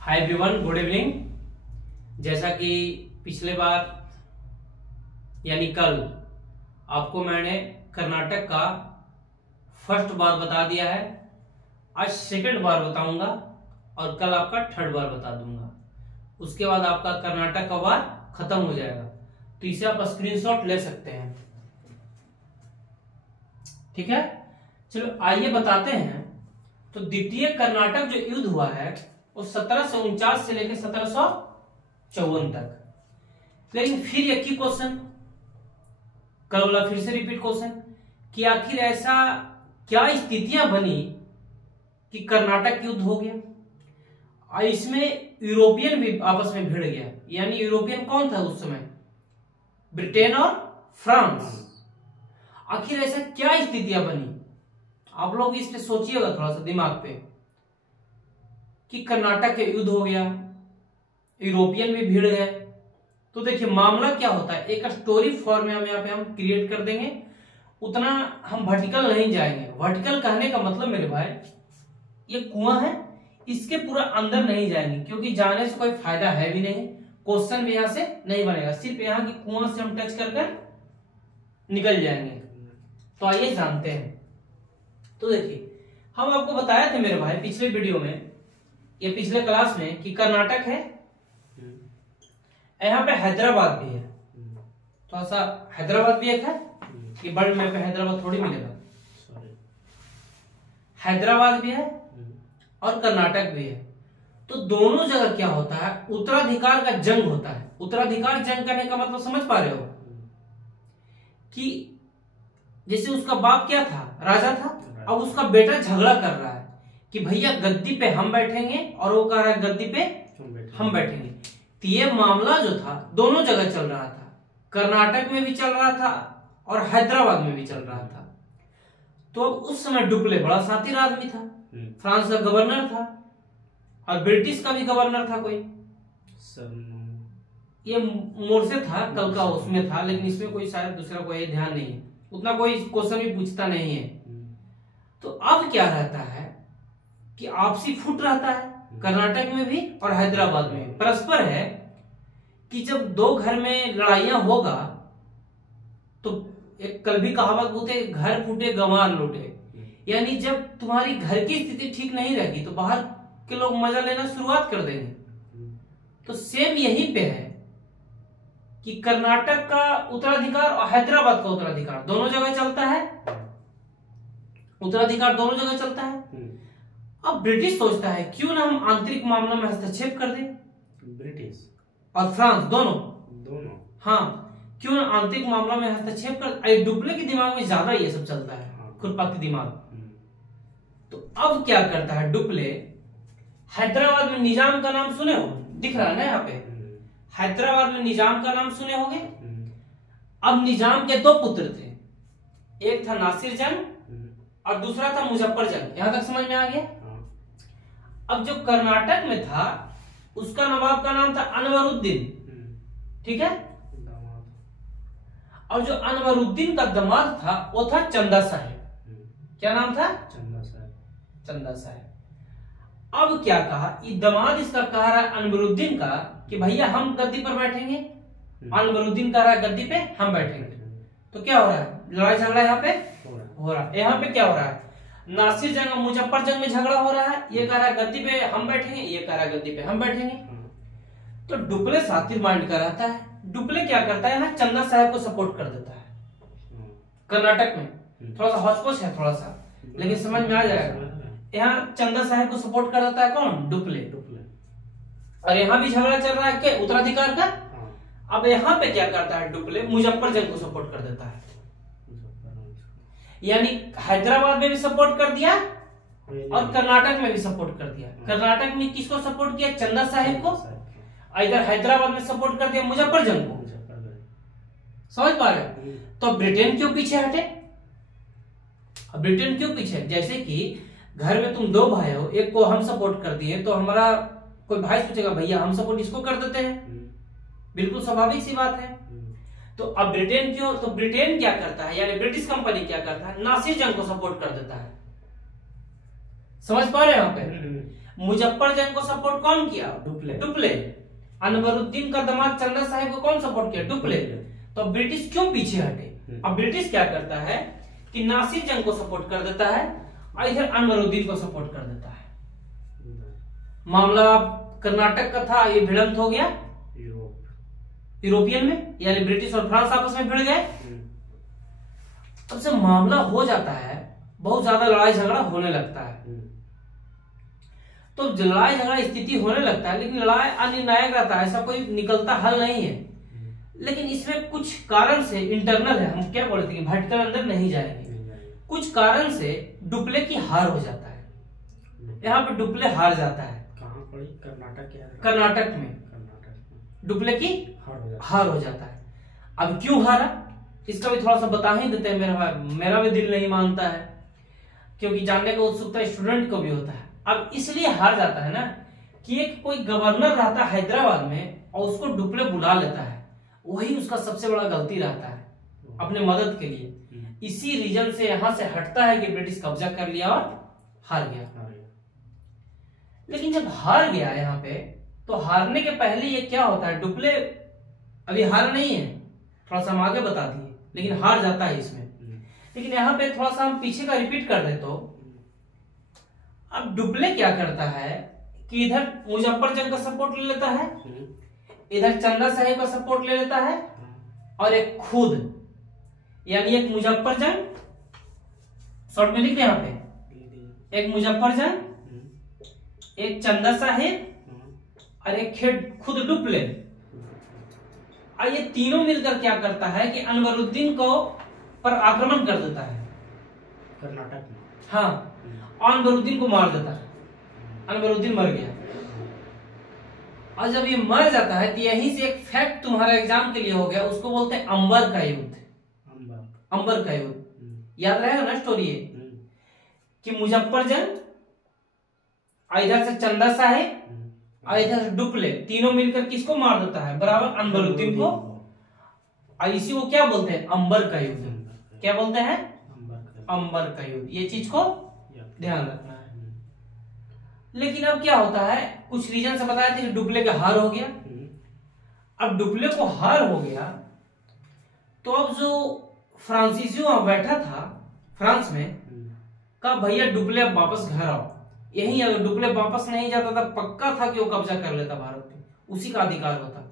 Hi everyone, good evening. जैसा कि पिछले बार यानी कल आपको मैंने कर्नाटक का फर्स्ट बार बता दिया है, आज सेकंड बार बताऊंगा और कल आपका थर्ड बार बता दूंगा। उसके बाद आपका कर्नाटक का बार खत्म हो जाएगा, तो इसे आप स्क्रीनशॉट ले सकते हैं। ठीक है, चलो आइए बताते हैं। तो द्वितीय कर्नाटक जो युद्ध हुआ है वो 1749 से लेकर 1754 तक। लेकिन फिर एक ही क्वेश्चन, कल वाला फिर से रिपीट क्वेश्चन कि आखिर ऐसा क्या स्थितियां बनी कि कर्नाटक युद्ध हो गया और इसमें यूरोपियन भी आपस में भिड़ गया। यानी यूरोपियन कौन था उस समय? ब्रिटेन और फ्रांस। आखिर ऐसा क्या स्थितियां बनी? आप लोग इस पे सोचिएगा थोड़ा सा दिमाग पे कि कर्नाटक के युद्ध हो गया, यूरोपियन भी भिड़ गए। तो देखिए मामला क्या होता है, एक स्टोरी फॉर्म में हम यहाँ पे हम क्रिएट कर देंगे। उतना हम वर्टिकल नहीं जाएंगे। वर्टिकल कहने का मतलब मेरे भाई, ये कुआं है, इसके पूरा अंदर नहीं जाएंगे क्योंकि जाने से कोई फायदा है भी नहीं, क्वेश्चन भी यहां से नहीं बनेगा। सिर्फ यहाँ की कुआं से हम टच कर निकल जाएंगे। तो आइए जानते हैं। तो देखिए हम आपको बताया थे मेरे भाई पिछले वीडियो में या पिछले क्लास में कि कर्नाटक है, यहाँ पे हैदराबाद भी है। थोड़ा सा हैदराबाद भी एक है, कि वर्ल्ड मैप पे हैदराबाद थोड़ी मिलेगा। हैदराबाद भी है और कर्नाटक भी है। तो दोनों जगह क्या होता है, उत्तराधिकार का जंग होता है। उत्तराधिकार जंग करने का मतलब समझ पा रहे हो कि जैसे उसका बाप क्या था, राजा था, अब उसका बेटा झगड़ा कर रहा है कि भैया गद्दी पे हम बैठेंगे और वो कह रहा है गद्दी पे हम बैठेंगे। तो ये मामला जो था दोनों जगह चल रहा था, कर्नाटक में भी चल रहा था और हैदराबाद में भी चल रहा था। तो उस समय डुप्ले बड़ा शातिर आदमी था, फ्रांस का गवर्नर था और ब्रिटिश का भी गवर्नर था कोई, ये मोरसे था, कल का उसमें था, लेकिन इसमें कोई शायद दूसरा कोई ध्यान नहीं है, उतना कोई क्वेश्चन भी पूछता नहीं है। तो अब क्या रहता है कि आपसी फुट रहता है कर्नाटक में भी और हैदराबाद में। परस्पर है कि जब दो घर में लड़ाइयां होगा तो एक कल भी कहावत बोलते, घर फूटे गंवार लूटे। यानी जब तुम्हारी घर की स्थिति ठीक नहीं रहेगी तो बाहर के लोग मजा लेना शुरुआत कर देंगे। तो सेम यहीं पे है कि कर्नाटक का उत्तराधिकार और हैदराबाद का उत्तराधिकार दोनों जगह चलता है, उत्तराधिकार दोनों जगह चलता है। अब ब्रिटिश सोचता है क्यों ना हम आंतरिक मामलों में हस्तक्षेप कर दें, ब्रिटिश और फ्रांस दोनों हाँ, क्यों ना आंतरिक मामलों में हस्तक्षेप कर। डुप्ले के दिमाग में ज्यादा ये सब चलता है, खुरपाती दिमाग। तो अब क्या करता है डुप्ले, हैदराबाद में निजाम का नाम सुने हो, दिख रहा है ना यहाँ पे, हैदराबाद में निजाम का नाम सुने होंगे। अब निजाम के दो पुत्र थे, एक था नासिर जंग और दूसरा था मुजफ्फर जंग। यहां तक समझ में आ गया। अब जो कर्नाटक में था उसका नवाब का नाम था अनवरुद्दीन, ठीक है। और जो अनवरुद्दीन का दामाद था वो था चंदा साहेब। क्या नाम था? चंदा साहेब। अब क्या कहा, ये दामाद इसका कह रहा है अनवरुद्दीन का कि भैया हम गद्दी पर बैठेंगे, अनवरुद्दीन कह रहा है गद्दी पे हम बैठेंगे। तो क्या हो रहा है, लड़ाई झगड़ा यहाँ पे हो रहा है। यहाँ पे क्या हो रहा है, नासिर जंग और मुजफ्फर जंग में झगड़ा हो रहा है। ये कह रहा है गद्दी पे हम बैठेंगे, ये कह रहा है गद्दी पे हम बैठेंगे। तो डुप्ले शातिर माइंड का रहता है। डुप्ले क्या करता है, यहाँ चंदा साहब को सपोर्ट कर देता है। कर्नाटक में थोड़ा सा हौच-पौच है थोड़ा सा, लेकिन समझ में आ जाएगा। यहाँ चंदा साहब को सपोर्ट कर देता है कौन? डुप्ले। और यहाँ भी झगड़ा चल रहा है क्या, उत्तराधिकार का। अब यहाँ पे क्या करता है डुप्ले, मुजफ्फर जंग को सपोर्ट कर देता है। यानी हैदराबाद में भी सपोर्ट कर दिया और कर्नाटक में भी सपोर्ट कर दिया। कर्नाटक में किसको सपोर्ट किया? चंदा साहिब को। इधर हैदराबाद में सपोर्ट कर दिया मुजफ्फर जंग को। समझ पा रहे? तो ब्रिटेन क्यों पीछे हटे? अब ब्रिटेन क्यों पीछे? जैसे कि घर में तुम दो भाई हो, एक को हम सपोर्ट कर दिए तो हमारा कोई भाई सोचेगा भैया हम सपोर्ट इसको कर देते हैं, बिल्कुल स्वाभाविक सी बात है। तो अब ब्रिटेन क्यों, तो ब्रिटेन क्या करता है, यानी ब्रिटिश कंपनी क्या करता है, नासिर जंग को सपोर्ट कर देता है। समझ पा रहे हैं यहाँ पे? मुजफ्फर जंग को सपोर्ट कौन किया? डुप्ले। अनवरुद्दीन का दामाद चंदा साहिब को कौन सपोर्ट किया? डुप्ले। तो ब्रिटिश क्यों पीछे हटे? अब ब्रिटिश क्या करता है कि नासिर जंग को सपोर्ट कर देता है और इधर अनवरुद्दीन को सपोर्ट कर देता है। मामला कर्नाटक का था, ये भिड़ंत हो गया यूरोपियन में, यानी ब्रिटिश और फ्रांस आपस में भिड़ गए। तब से मामला हो जाता है, बहुत ज्यादा लड़ाई झगड़ा होने लगता है। तो लड़ाई झगड़ा स्थिति होने लगता है, लेकिन लड़ाई अनिर्णायक रहता है, ऐसा कोई निकलता हल नहीं है। लेकिन इसमें कुछ कारण से इंटरनल है, हम क्या बोलते हैं, भटकर अंदर नहीं जाएंगे। कुछ कारण से डुप्ले की हार हो जाता है। यहाँ पे डुप्ले हार जाता है। कहाँ पड़ी? कर्नाटक में डुप्ले की हार हो जाता है। अब क्यों हारा, इसका भी थोड़ा सा बता ही देते हैं। मेरा भी दिल नहीं मानता है, क्योंकि जानने का उत्सुकता स्टूडेंट को भी होता है। अब इसलिए हार जाता है ना कि एक कोई गवर्नर रहता है हैदराबाद में और उसको डुप्ले बुला लेता है, वही उसका सबसे बड़ा गलती रहता है अपने मदद के लिए। इसी रीजन से यहां से हटता है कि ब्रिटिश कब्जा कर लिया और हार गया। लेकिन जब हार गया यहाँ पे, तो हारने के पहले ये क्या होता है, डुप्ले अभी हार नहीं है, थोड़ा सा हम आगे बता दिए, लेकिन हार जाता है इसमें। लेकिन यहाँ पे थोड़ा सा हम पीछे का रिपीट कर दे तो अब डुप्ले क्या करता है कि इधर मुजफ्फर जंग का सपोर्ट ले लेता है, इधर चंदा साहिब का सपोर्ट ले लेता है, और एक खुद, यानी एक मुजफ्फर जंग, शॉर्ट में लिख दे यहाँ पे, एक मुजफ्फर जंग, एक चंदा साहिब और एक खुद डुप्ले। और ये तीनों मिलकर क्या करता है कि अनवरुद्दीन को पर आक्रमण कर देता है कर्नाटक में। हाँ, अनवरुद्दीन को मार देता है। अनवरुद्दीन मर गया। और जब ये मर जाता है तो यहीं से एक फैक्ट तुम्हारा एग्जाम के लिए हो गया, उसको बोलते हैं अंबर का युद्ध। अंबर का युद्ध याद रहेगा ना स्टोरी है कि मुजफ्फर जंग, इधर से चंदा साहिब और इधर से डुप्ले, तीनों मिलकर किसको मार देता है? बराबर अनवरुद्दीन को। और इसी को क्या बोलते हैं? अंबर का युद्ध। क्या बोलते हैं? अंबर का युद्ध। ये चीज को ध्यान रखना है। लेकिन अब क्या होता है, कुछ रीजन से बताया था कि डुप्ले का हार हो गया। अब डुप्ले को हार हो गया तो अब जो फ्रांसीसी वहां बैठा था फ्रांस में, कहा भैया डुप्ले अब वापस घर आओ। यही अगर डुप्ले वापस नहीं जाता था, पक्का था कि वो कब्जा कर लेता भारत पे, उसी का अधिकार होता।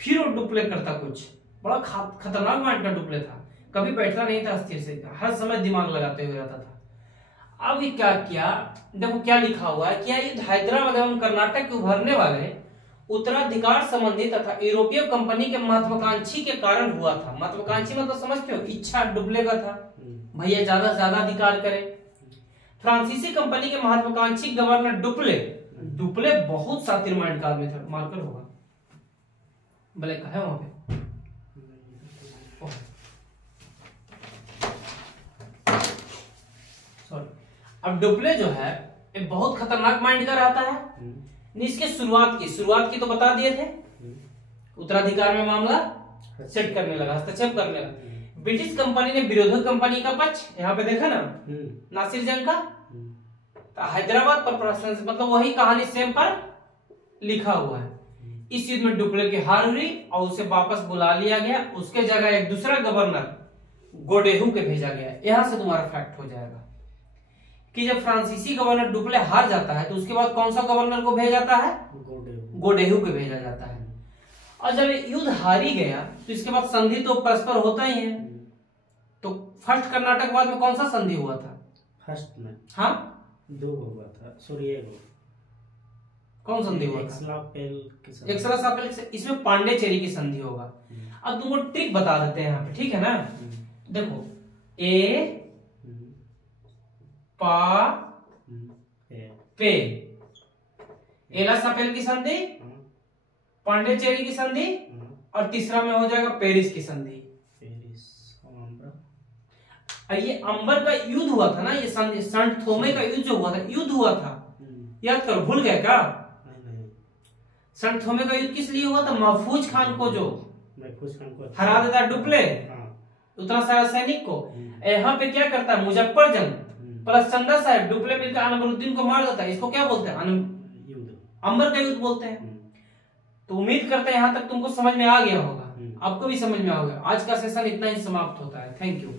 फिर वो डुप्ले करता कुछ बड़ा खतरनाक माइंड का डुप्ले था, कभी बैठता नहीं था स्थिर से, हर समय दिमाग लगाते हुए रहता था। अब ये क्या किया, देखो क्या लिखा हुआ है, क्या युद्ध हैदराबाद एवं कर्नाटक के उभरने वाले उत्तराधिकार संबंधी तथा यूरोपीय कंपनी के महत्वाकांक्षी के कारण हुआ था। महत्वाकांक्षी मतलब समझते हो, इच्छा डुप्ले का था, भैया ज्यादा से ज्यादा अधिकार करे। फ्रांसीसी कंपनी के महत्वाकांक्षी गवर्नर डुप्ले बहुत शातिर माइंड का आदमी था, मार्कर होगा ब्लैक का है वहां पे। अब डुप्ले जो है एक बहुत खतरनाक माइंड का रहता है। इसके शुरुआत की तो बता दिए थे, उत्तराधिकार में मामला सेट करने लगा, हस्तक्षेप करने लगा। ब्रिटिश कंपनी ने विरोधी कंपनी का पक्ष, यहाँ पे देखा ना नासिर जंग का, तो हैदराबाद पर प्रश्न, मतलब वही कहानी सेम पर लिखा हुआ है। इस युद्ध में डुप्ले की हार हुई और उसे वापस बुला लिया गया। उसके जगह एक दूसरा गवर्नर गोडेहू के भेजा गया। यहां से तुम्हारा फैक्ट हो जाएगा कि जब फ्रांसीसी गवर्नर डुप्ले हार जाता है तो उसके बाद कौन सा गवर्नर को भेजा जाता है? गोडेहू को भेजा जाता है। और जब युद्ध हारी गया तो इसके बाद संधि तो परस्पर होता ही है। तो फर्स्ट कर्नाटक बाद में कौन सा संधि हुआ था? फर्स्ट में हाँ, दो हुआ था, सॉरी एक कौन संधि हुआ था? एक्सलापेल से। इसमें पांडेचेरी की संधि होगा। अब तुमको ट्रिक बता देते हैं यहाँ पे, ठीक है ना? देखो, ए पा पे, एला सपेल की संधि, पांडेचेरी की संधि, और तीसरा में हो जाएगा पेरिस की संधि। ये अंबर का युद्ध हुआ था ना, ये संत थोमे का युद्ध जो हुआ था, युद्ध हुआ था, याद करो, भूल गए क्या? संत थोमे का युद्ध किस लिए हुआ था? महफूज खान को जो हरा देता डुप्ले, उतना सारा सैनिक को। यहाँ पे क्या करता है, मुजफ्फर जंग प्लस चंदा साहिब, डुप्ले मिलकर अनवरुद्दीन को मार देता है। इसको क्या बोलते हैं? अंबर का युद्ध बोलते हैं। तो उम्मीद करते हैं यहां तक तुमको समझ में आ गया होगा, आपको भी समझ में आ गया। आज का सेशन इतना ही समाप्त होता है। Thank you.